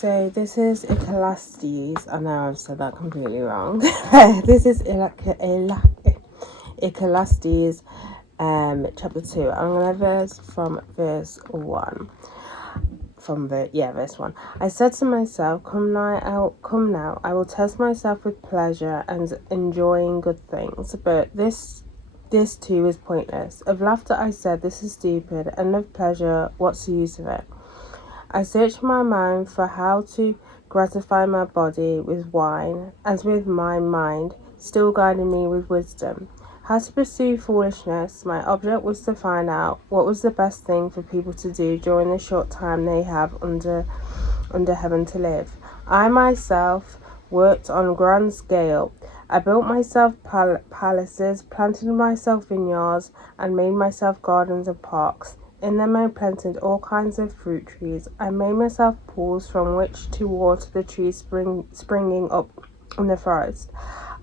So this is Ecclesiastes. I know I've said that completely wrong. This is Ecclesiastes chapter 2. I'm going to verse from verse 1. Verse 1. I said to myself, come now, I will test myself with pleasure and enjoying good things. But this too is pointless. Of laughter I said, this is stupid, and of pleasure, what's the use of it? I searched my mind for how to gratify my body with wine, as with my mind still guiding me with wisdom. How to pursue foolishness. My object was to find out what was the best thing for people to do during the short time they have under heaven to live. I myself worked on a grand scale. I built myself palaces, planted myself vineyards, and made myself gardens and parks. In them I planted all kinds of fruit trees. I made myself pools from which to water the trees springing up in the forest.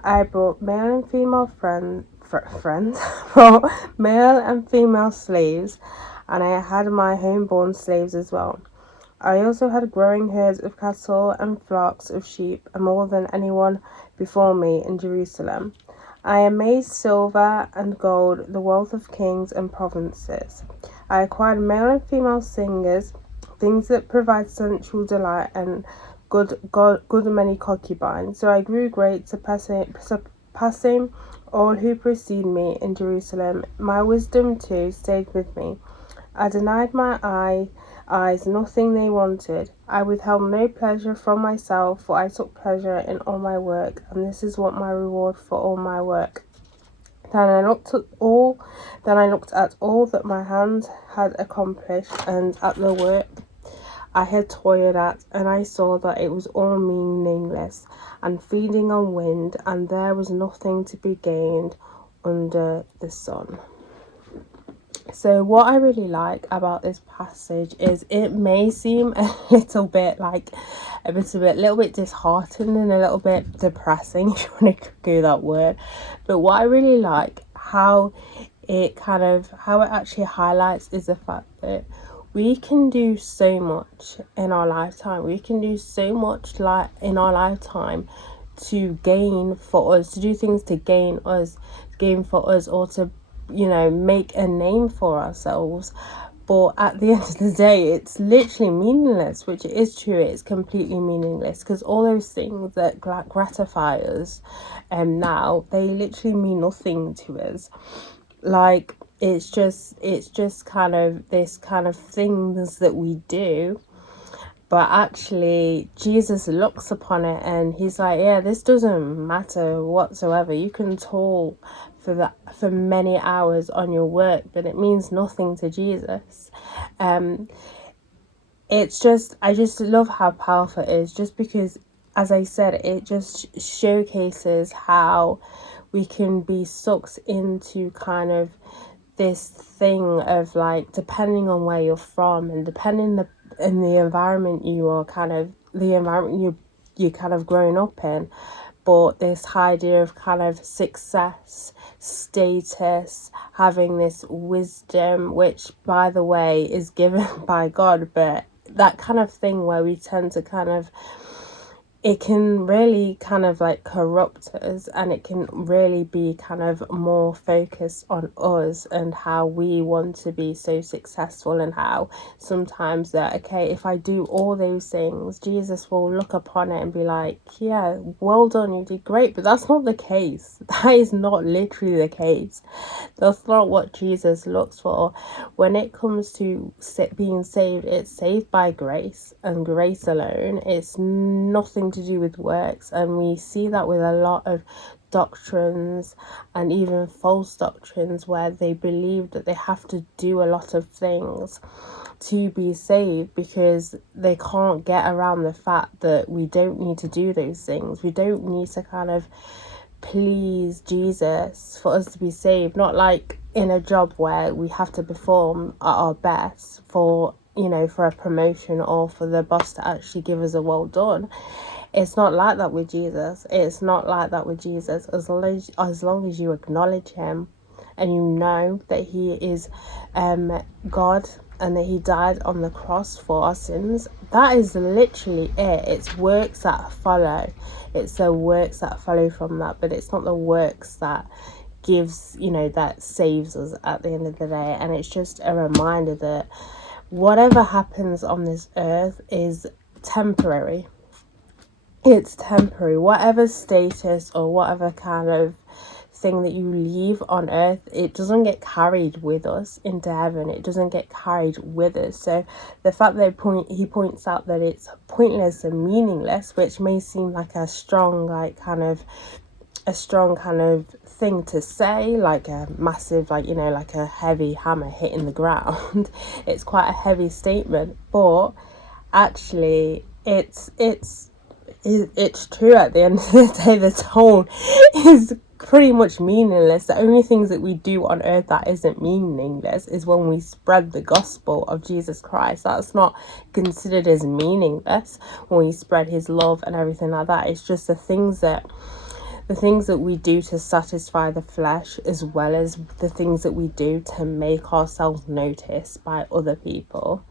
I brought male and female friends, brought male and female slaves, and I had my home-born slaves as well. I also had growing herds of cattle and flocks of sheep, and more than anyone before me in Jerusalem. I amazed silver and gold, the wealth of kings and provinces. I acquired male and female singers, things that provide sensual delight, and good many concubines. So I grew great, surpassing all who precede me in Jerusalem. My wisdom too stayed with me. I denied my eyes nothing they wanted. I withheld no pleasure from myself, for I took pleasure in all my work, and this is what my reward for all my work. Then I looked at all that my hands had accomplished, and at the work I had toiled at, and I saw that it was all meaningless and feeding on wind, and there was nothing to be gained under the sun. So what I really like about this passage is it may seem a little bit disheartening and a little bit depressing, if you want to go that word. But what I really like how it actually highlights is the fact that we can do so much in our lifetime. We can do so much in our lifetime to gain for us, to do things to gain for us, or to make a name for ourselves. But at the end of the day, it's literally meaningless, which is true. It's completely meaningless, because all those things that gratify us now, they literally mean nothing to us. Like, it's just kind of this kind of things that we do. But actually, Jesus looks upon it and he's like, yeah, this doesn't matter whatsoever. You can toil for many hours on your work, but it means nothing to Jesus. I just love how powerful it is, just because, as I said, it just showcases how we can be sucked into kind of this thing of, like, depending on where you're from and depending in the environment you're kind of growing up in. But this idea of kind of success, status, having this wisdom, which, by the way, is given by God, but that kind of thing where we tend to it can really kind of like corrupt us, and it can really be kind of more focused on us and how we want to be so successful, and how sometimes that, okay, if I do all those things, Jesus will look upon it and be like, yeah, well done, you did great. But that's not the case. That is not literally the case. That's not what Jesus looks for. When it comes to being saved, it's saved by grace and grace alone. It's nothing to do with works, and we see that with a lot of doctrines and even false doctrines where they believe that they have to do a lot of things to be saved, because they can't get around the fact that we don't need to do those things. We don't need to kind of please Jesus for us to be saved. Not like in a job where we have to perform at our best for a promotion, or for the boss to actually give us a well done. It's not like that with Jesus. As long as you acknowledge him and you know that he is God, and that he died on the cross for our sins. That is literally it. It's works that follow. It's the works that follow from that, but it's not the works that gives, that saves us at the end of the day. And it's just a reminder that whatever happens on this earth is temporary. It's temporary. Whatever status or whatever kind of thing that you leave on earth, it doesn't get carried with us into heaven. It doesn't get carried with us. So the fact that he points out that it's pointless and meaningless, which may seem like a strong kind of thing to say, like a massive, like a heavy hammer hitting the ground. It's quite a heavy statement, but actually it's true. At the end of the day, the tone is pretty much meaningless. The only things that we do on earth that isn't meaningless is when we spread the gospel of Jesus Christ. That's not considered as meaningless when we spread his love and everything like that. It's just the things that we do to satisfy the flesh, as well as the things that we do to make ourselves noticed by other people.